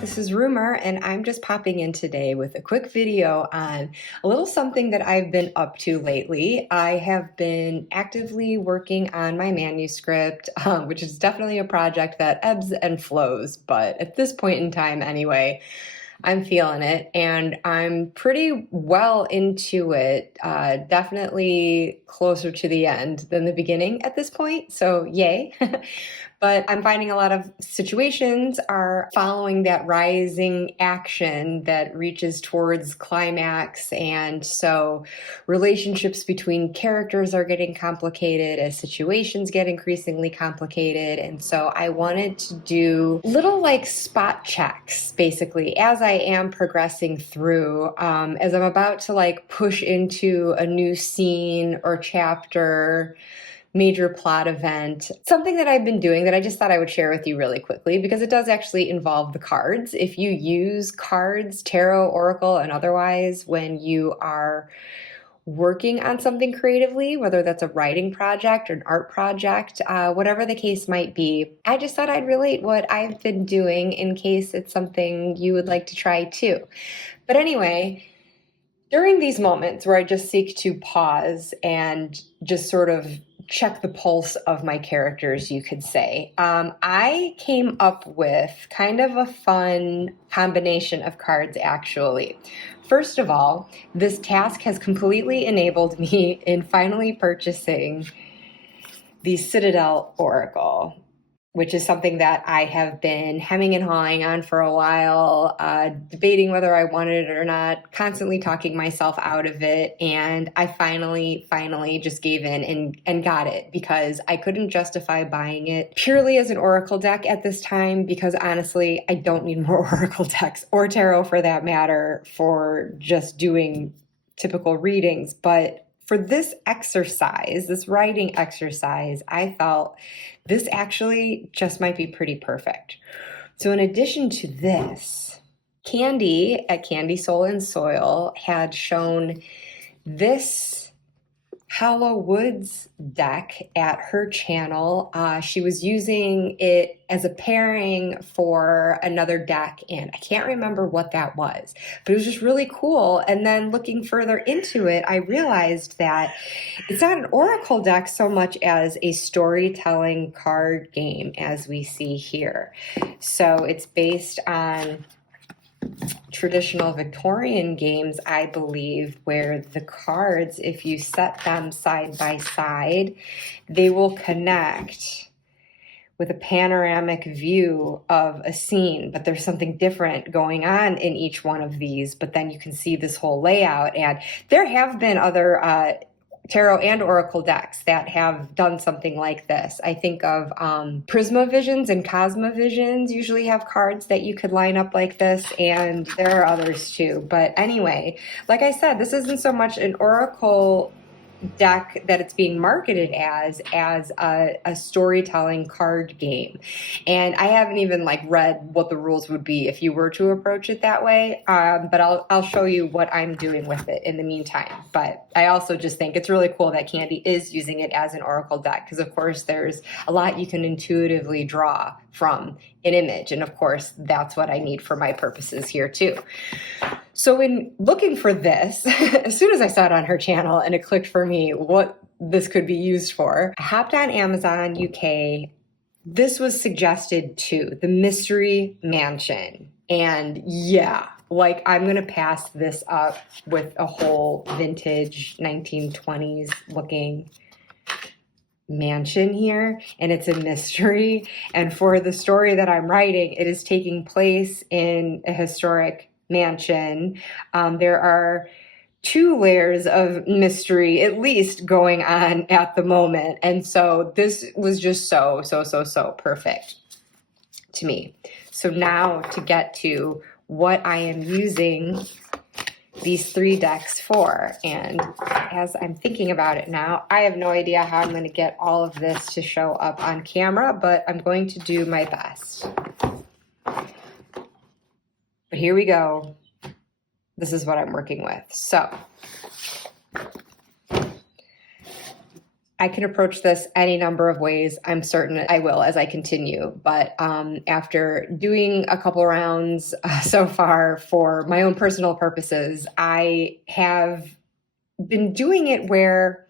this is Rumor, and I'm just popping in today with a quick video on a little something that I've been up to lately. I have been actively working on my manuscript, which is definitely a project that ebbs and flows, but at this point in time anyway, I'm feeling it, and I'm pretty well into it, definitely closer to the end than the beginning at this point, so yay. But I'm finding a lot of situations are following that rising action that reaches towards climax. And so relationships between characters are getting complicated as situations get increasingly complicated. And so I wanted to do little like spot checks, basically, as I am progressing through, as I'm about to like push into a new scene or chapter, major plot event. Something that I've been doing that I just thought I would share with you really quickly because it does actually involve the cards. If you use cards, tarot, oracle, and otherwise when you are working on something creatively, whether that's a writing project or an art project, whatever the case might be, I just thought I'd relate what I've been doing in case it's something you would like to try too. But anyway, during these moments where I just seek to pause and just sort of check the pulse of my characters, you could say, I came up with kind of a fun combination of cards, actually. First of all, this task has completely enabled me in finally purchasing the Citadel Oracle, which is something that I have been hemming and hawing on for a while, debating whether I wanted it or not, constantly talking myself out of it. And I finally just gave in and got it because I couldn't justify buying it purely as an Oracle deck at this time because honestly, I don't need more Oracle decks or tarot for that matter for just doing typical readings. But for this exercise, this writing exercise, I felt this actually just might be pretty perfect. So in addition to this, Candy at Candy Soul and Soil had shown this Hollow Woods deck at her channel. She was using it as a pairing for another deck, and I can't remember what that was, but it was just really cool. And then looking further into it, I realized that it's not an oracle deck so much as a storytelling card game, as we see here. So it's based on traditional Victorian games, I believe, where the cards, if you set them side by side, they will connect with a panoramic view of a scene, but there's something different going on in each one of these, but then you can see this whole layout. And there have been other tarot and oracle decks that have done something like this. I think of Prisma Visions and Cosma Visions usually have cards that you could line up like this, and there are others too. But anyway, like I said, this isn't so much an oracle deck that it's being marketed as a storytelling card game. And I haven't even like read what the rules would be if you were to approach it that way, but I'll show you what I'm doing with it in the meantime. But I also just think it's really cool that Candy is using it as an oracle deck because of course there's a lot you can intuitively draw from an image, and of course that's what I need for my purposes here too. So in looking for this, as soon as I saw it on her channel and it clicked for me what this could be used for, I hopped on Amazon UK. This was suggested too, the Mystery Mansion. And yeah, like I'm gonna pass this up with a whole vintage 1920s looking mansion here, and it's a mystery. And for the story that I'm writing, it is taking place in a historic mansion. There are 2 layers of mystery at least going on at the moment. And so this was just so perfect to me. So now to get to what I am using these 3 decks for. And as I'm thinking about it now, I have no idea how I'm going to get all of this to show up on camera, but I'm going to do my best. But here we go. This is what I'm working with. So I can approach this any number of ways. I'm certain I will as I continue. But after doing a couple rounds so far for my own personal purposes, I have been doing it where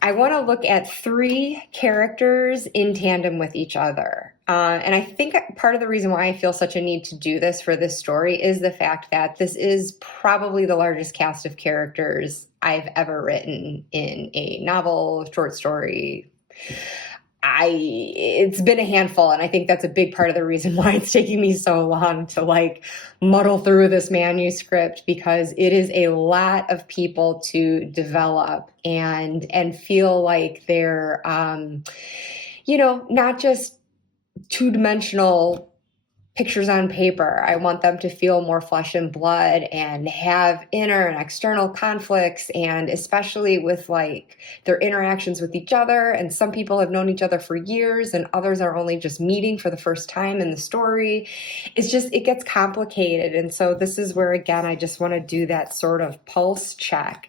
I want to look at three characters in tandem with each other. And I think part of the reason why I feel such a need to do this for this story is the fact that this is probably the largest cast of characters I've ever written in a novel, short story. It's been a handful, and I think that's a big part of the reason why it's taking me so long to like muddle through this manuscript, because it is a lot of people to develop and feel like they're not just two-dimensional pictures on paper. I want them to feel more flesh and blood and have inner and external conflicts, and especially with like their interactions with each other. And some people have known each other for years and others are only just meeting for the first time in the story. It gets complicated. And so this is where, again, I just want to do that sort of pulse check.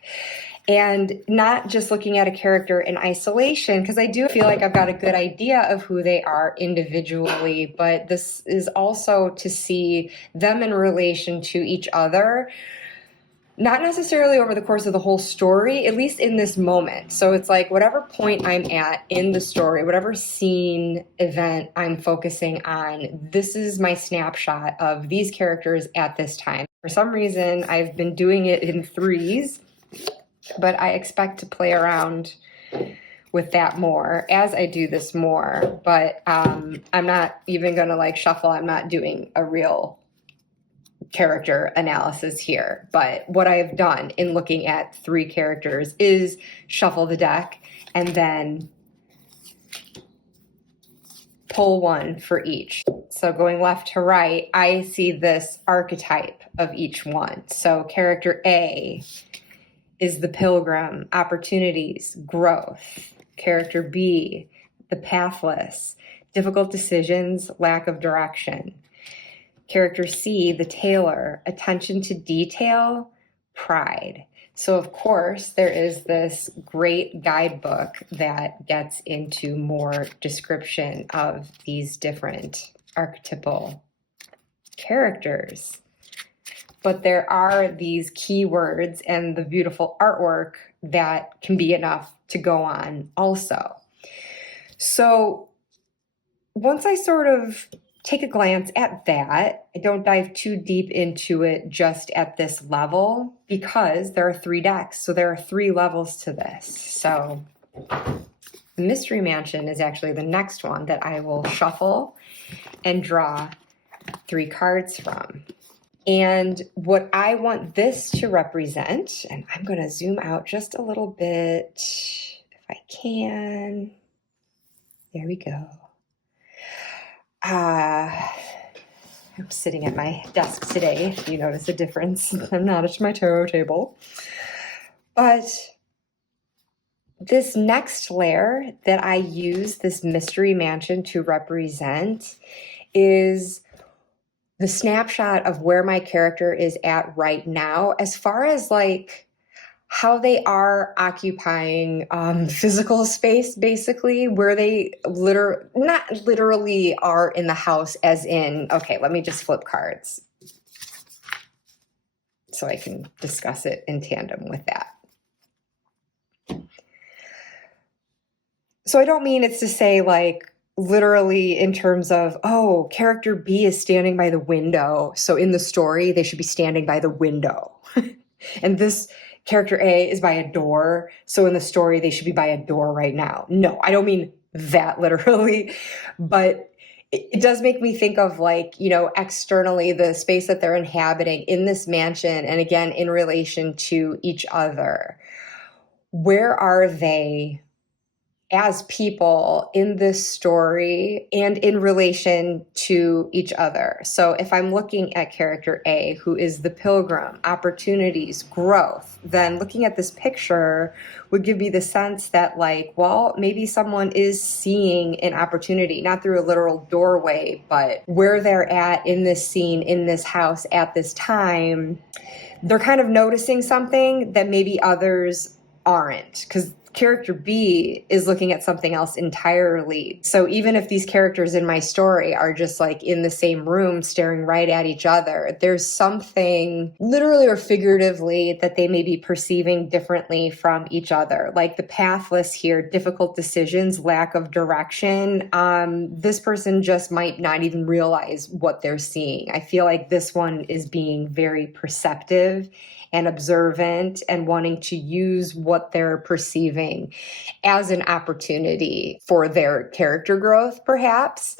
And not just looking at a character in isolation, because I do feel like I've got a good idea of who they are individually, but this is also to see them in relation to each other, not necessarily over the course of the whole story, at least in this moment. So it's like whatever point I'm at in the story, whatever scene, event I'm focusing on, this is my snapshot of these characters at this time. For some reason, I've been doing it in threes, but I expect to play around with that more as I do this more. But I'm not even going to like shuffle. I'm not doing a real character analysis here. But what I've done in looking at three characters is shuffle the deck and then pull one for each. So going left to right, I see this archetype of each one. So character A is the pilgrim, opportunities, growth. Character B, the pathless, difficult decisions, lack of direction. Character C, the tailor, attention to detail, pride. So of course, there is this great guidebook that gets into more description of these different archetypal characters. But there are these keywords and the beautiful artwork that can be enough to go on also. So once I sort of take a glance at that, I don't dive too deep into it just at this level, because there are three decks. So there are three levels to this. So the Mystery Mansion is actually the next one that I will shuffle and draw three cards from. And what I want this to represent, and I'm going to zoom out just a little bit if I can. There we go. I'm sitting at my desk today, if you notice a difference. I'm not at my tarot table. But this next layer that I use this Mystery Mansion to represent is the snapshot of where my character is at right now, as far as like how they are occupying physical space, basically, where they not literally are in the house, as in, okay, let me just flip cards so I can discuss it in tandem with that. So I don't mean it's to say like, literally in terms of, oh, character B is standing by the window, so in the story, they should be standing by the window. And this character A is by a door, so in the story, they should be by a door right now. No, I don't mean that literally, but it does make me think of like, externally, the space that they're inhabiting in this mansion, and again, in relation to each other. Where are they as people in this story and in relation to each other? So if I'm looking at character A, who is the pilgrim, opportunities, growth, then looking at this picture would give me the sense that like, well, maybe someone is seeing an opportunity, not through a literal doorway, but where they're at in this scene, in this house at this time, they're kind of noticing something that maybe others aren't, because character B is looking at something else entirely. So even if these characters in my story are just like in the same room staring right at each other, there's something literally or figuratively that they may be perceiving differently from each other. Like the pathless here, difficult decisions, lack of direction. This person just might not even realize what they're seeing. I feel like this one is being very perceptive and observant and wanting to use what they're perceiving as an opportunity for their character growth, perhaps.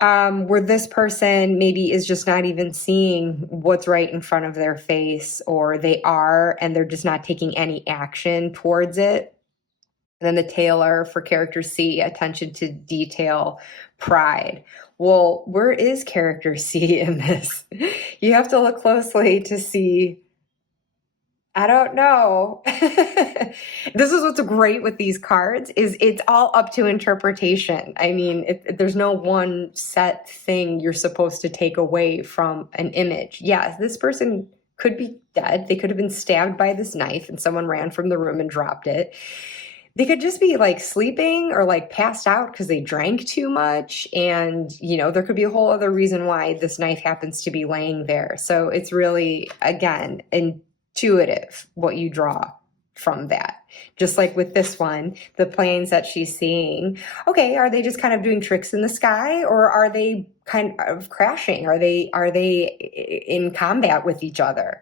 Where this person maybe is just not even seeing what's right in front of their face, or they are, and they're just not taking any action towards it. And then the Taylor for character C, attention to detail, pride. Well, where is character C in this? You have to look closely to see. I don't know. This is what's great with these cards is it's all up to interpretation. I mean, there's no one set thing you're supposed to take away from an image. Yes, this person could be dead. They could have been stabbed by this knife and someone ran from the room and dropped it. They could just be like sleeping or like passed out because they drank too much. And, there could be a whole other reason why this knife happens to be laying there. So it's really, again, intuitive what you draw from that. Just like with this one, the planes that she's seeing. Okay, are they just kind of doing tricks in the sky, or are they kind of crashing? Are they in combat with each other?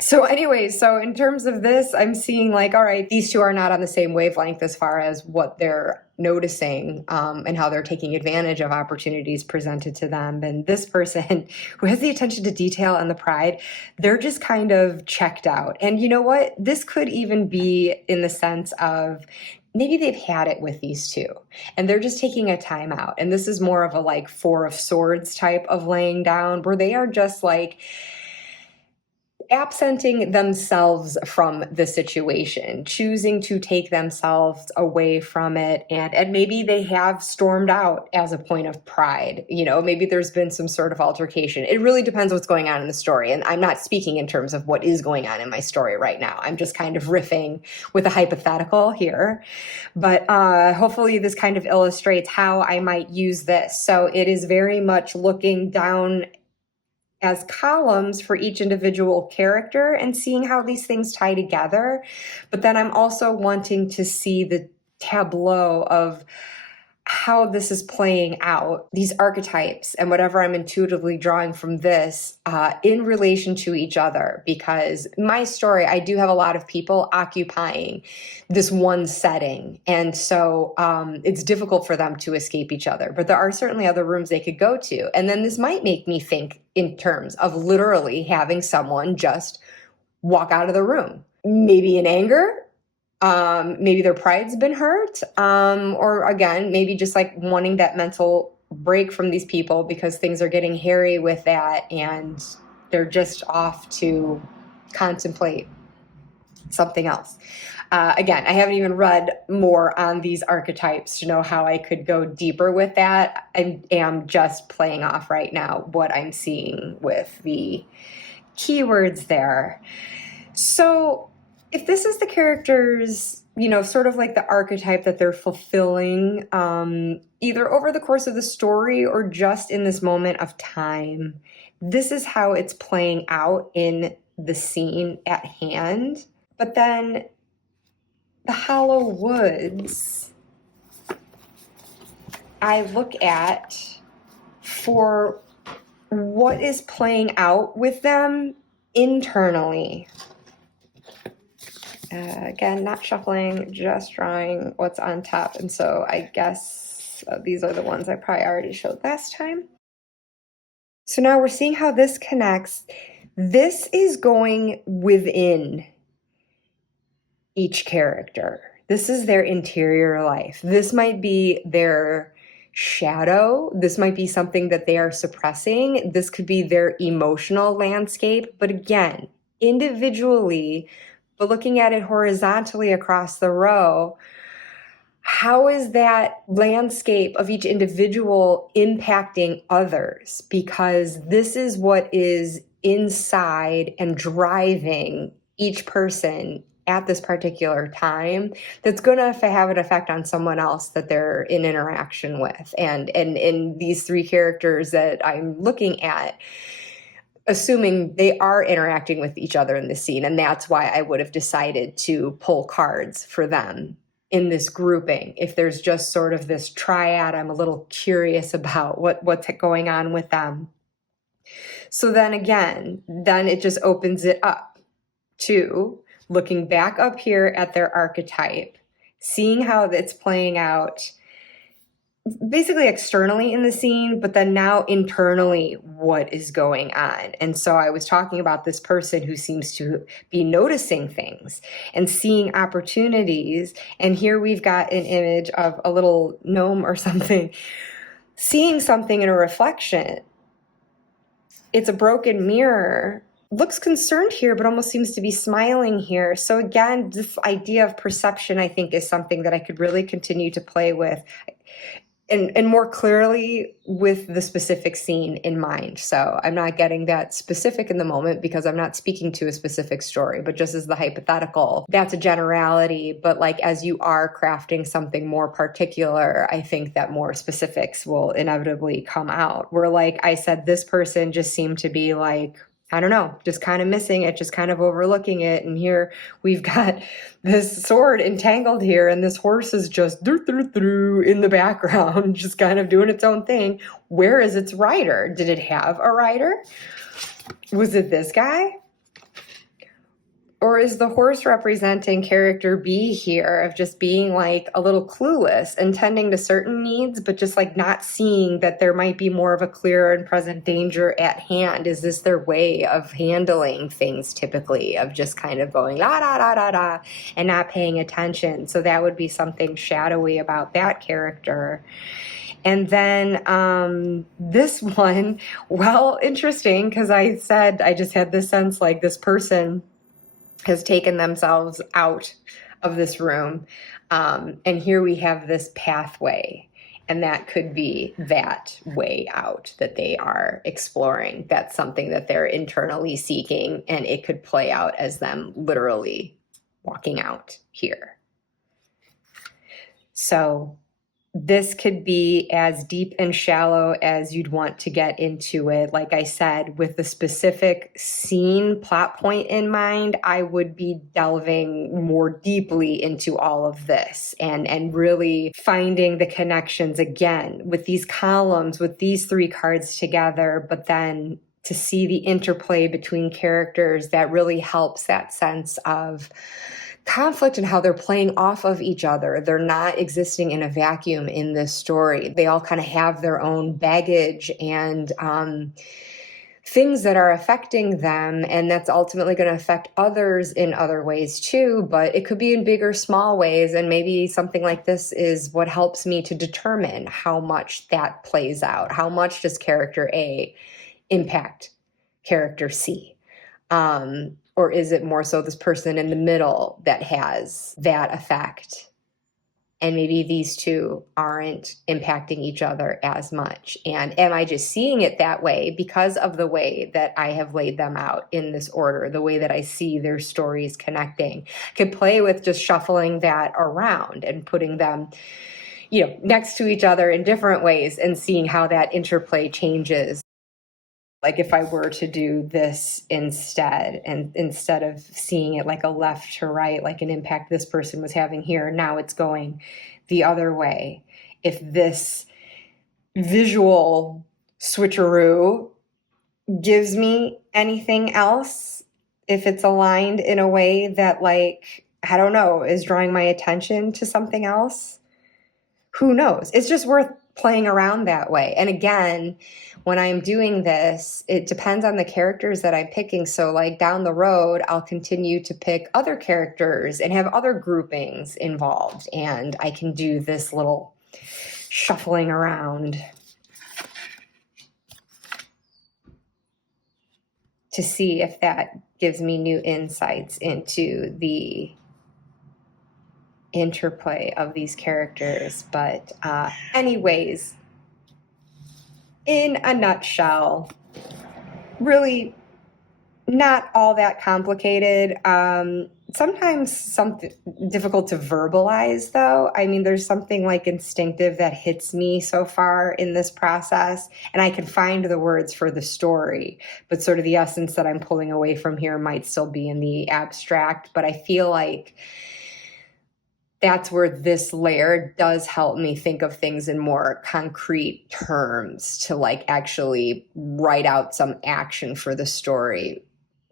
So anyways, so in terms of this, I'm seeing like, all right, these two are not on the same wavelength as far as what they're noticing and how they're taking advantage of opportunities presented to them. And this person who has the attention to detail and the pride, they're just kind of checked out. And you know what? This could even be in the sense of maybe they've had it with these two and they're just taking a time out. And this is more of a like Four of Swords type of laying down where they are just like absenting themselves from the situation, choosing to take themselves away from it. And maybe they have stormed out as a point of pride. Maybe there's been some sort of altercation. It really depends what's going on in the story. And I'm not speaking in terms of what is going on in my story right now. I'm just kind of riffing with a hypothetical here. But hopefully this kind of illustrates how I might use this. So it is very much looking down as columns for each individual character and seeing how these things tie together. But then I'm also wanting to see the tableau of how this is playing out, these archetypes and whatever I'm intuitively drawing from this in relation to each other. Because my story, I do have a lot of people occupying this one setting. And so it's difficult for them to escape each other. But there are certainly other rooms they could go to. And then this might make me think in terms of literally having someone just walk out of the room, maybe in anger. Maybe their pride's been hurt, or again, maybe just like wanting that mental break from these people because things are getting hairy with that and they're just off to contemplate something else. Again, I haven't even read more on these archetypes to know how I could go deeper with that. I am just playing off right now what I'm seeing with the keywords there. So if this is the characters, sort of like the archetype that they're fulfilling, either over the course of the story or just in this moment of time, this is how it's playing out in the scene at hand. But then the Hollow Woods, I look at for what is playing out with them internally. Again, not shuffling, just drawing what's on top. And so I guess these are the ones I probably already showed last time. So now we're seeing how this connects. This is going within each character. This is their interior life. This might be their shadow. This might be something that they are suppressing. This could be their emotional landscape. But again, individually, but looking at it horizontally across the row, how is that landscape of each individual impacting others? Because this is what is inside and driving each person at this particular time that's going to have an effect on someone else that they're in interaction with. And in these three characters that I'm looking at, assuming they are interacting with each other in the scene, and that's why I would have decided to pull cards for them in this grouping. If there's just sort of this triad, I'm a little curious about what's going on with them. So then again, then it just opens it up to looking back up here at their archetype, seeing how it's playing out basically externally in the scene, but then now internally, what is going on? And so I was talking about this person who seems to be noticing things and seeing opportunities. And here we've got an image of a little gnome or something, seeing something in a reflection. It's a broken mirror. Looks concerned here, but almost seems to be smiling here. So again, this idea of perception, I think, is something that I could really continue to play with. And more clearly with the specific scene in mind. So I'm not getting that specific in the moment because I'm not speaking to a specific story, but just as the hypothetical, that's a generality. But like as you are crafting something more particular, I think that more specifics will inevitably come out. Where like I said, this person just seemed to be like, I don't know, just kind of missing it, just kind of overlooking it. And here we've got this sword entangled here, and this horse is just in the background, just kind of doing its own thing. Where is its rider? Did it have a rider? Was it this guy? Or is the horse representing character B here of just being like a little clueless and tending to certain needs, but just like not seeing that there might be more of a clear and present danger at hand? Is this their way of handling things typically, of just kind of going la da da da da and not paying attention? So that would be something shadowy about that character. And then this one, well, interesting, because I said I just had this sense like this person has taken themselves out of this room. And here we have this pathway, and that could be that way out that they are exploring. That's something that they're internally seeking, and it could play out as them literally walking out here. So this could be as deep and shallow as you'd want to get into it. Like I said, with the specific scene plot point in mind, I would be delving more deeply into all of this and really finding the connections again with these columns, with these three cards together, but then to see the interplay between characters that really helps that sense of conflict and how they're playing off of each other. They're not existing in a vacuum in this story. They all kind of have their own baggage and things that are affecting them, and that's ultimately going to affect others in other ways too, but it could be in big or small ways, and maybe something like this is what helps me to determine how much that plays out. How much does character A impact character C? Or is it more so this person in the middle that has that effect? And maybe these two aren't impacting each other as much. And am I just seeing it that way because of the way that I have laid them out in this order, the way that I see their stories connecting? Could play with just shuffling that around and putting them, next to each other in different ways and seeing how that interplay changes. Like if I were to do this instead, and instead of seeing it like a left to right, like an impact this person was having here, now it's going the other way. If this visual switcheroo gives me anything else, if it's aligned in a way that, like, I don't know, is drawing my attention to something else, who knows? It's just worth playing around that way. And again, when I'm doing this, it depends on the characters that I'm picking. So like down the road, I'll continue to pick other characters and have other groupings involved. And I can do this little shuffling around to see if that gives me new insights into the interplay of these characters. But anyways, in a nutshell, really Not all that complicated. Sometimes something difficult to verbalize, though. I mean, there's something like instinctive that hits me so far in this process, and I can find the words for the story, but sort of the essence that I'm pulling away from here might still be in the abstract. But I feel like that's where this layer does help me think of things in more concrete terms to like actually write out some action for the story,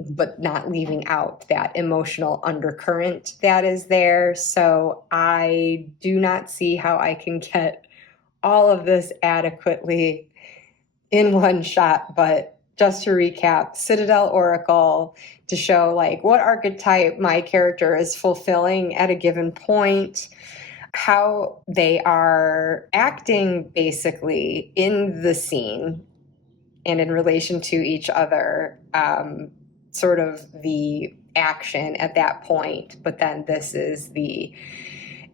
but not leaving out that emotional undercurrent that is there. So I do not see how I can get all of this adequately in one shot, but just to recap, Citadel Oracle to show like what archetype my character is fulfilling at a given point, how they are acting basically in the scene and in relation to each other, sort of the action at that point. But then this is the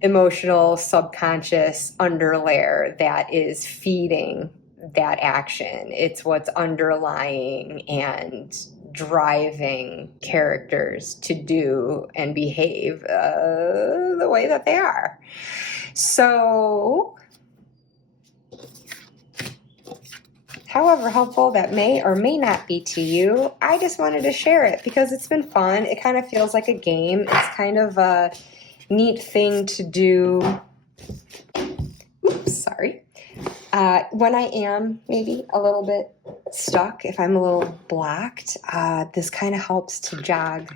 emotional, subconscious underlayer that is feeding that action. It's what's underlying and driving characters to do and behave the way that they are. So, however helpful that may or may not be to you, I just wanted to share it because it's been fun. It kind of feels like a game. It's kind of a neat thing to do. Oops, sorry. When I am maybe a little bit stuck, if I'm a little blocked, this kind of helps to jog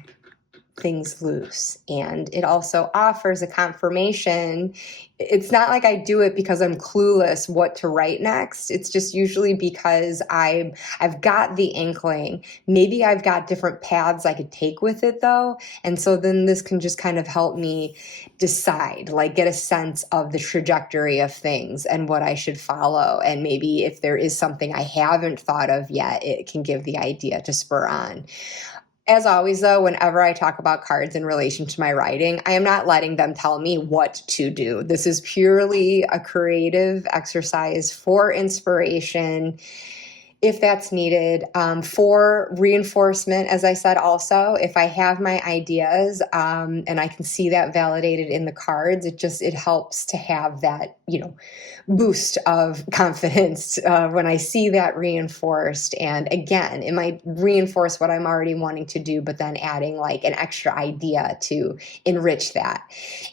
things loose. And it also offers a confirmation. It's not like I do it because I'm clueless what to write next. It's just usually because I've got the inkling. Maybe I've got different paths I could take with it though. And so then this can just kind of help me decide, like get a sense of the trajectory of things and what I should follow. And maybe if there is something I haven't thought of yet, it can give the idea to spur on. As always, though, whenever I talk about cards in relation to my writing, I am not letting them tell me what to do. This is purely a creative exercise for inspiration, if that's needed, for reinforcement. As I said, also, if I have my ideas and I can see that validated in the cards, it helps to have that, boost of confidence when I see that reinforced. And again, it might reinforce what I'm already wanting to do, but then adding like an extra idea to enrich that.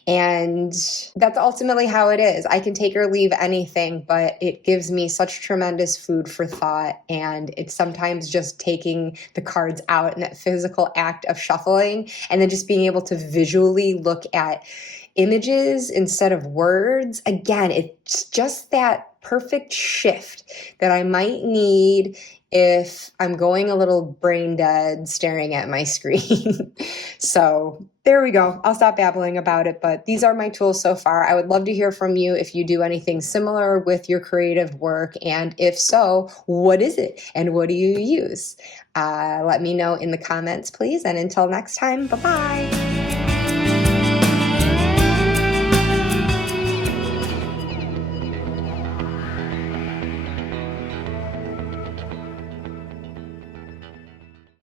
And that's ultimately how it is. I can take or leave anything, but it gives me such tremendous food for thought. And it's sometimes just taking the cards out in that physical act of shuffling and then just being able to visually look at images instead of words. Again, it's just that perfect shift that I might need if I'm going a little brain dead staring at my screen. So there we go. I'll stop babbling about it, but these are my tools so far. I would love to hear from you if you do anything similar with your creative work. And if so, what is it and what do you use? Let me know in the comments, please. And until next time, bye-bye.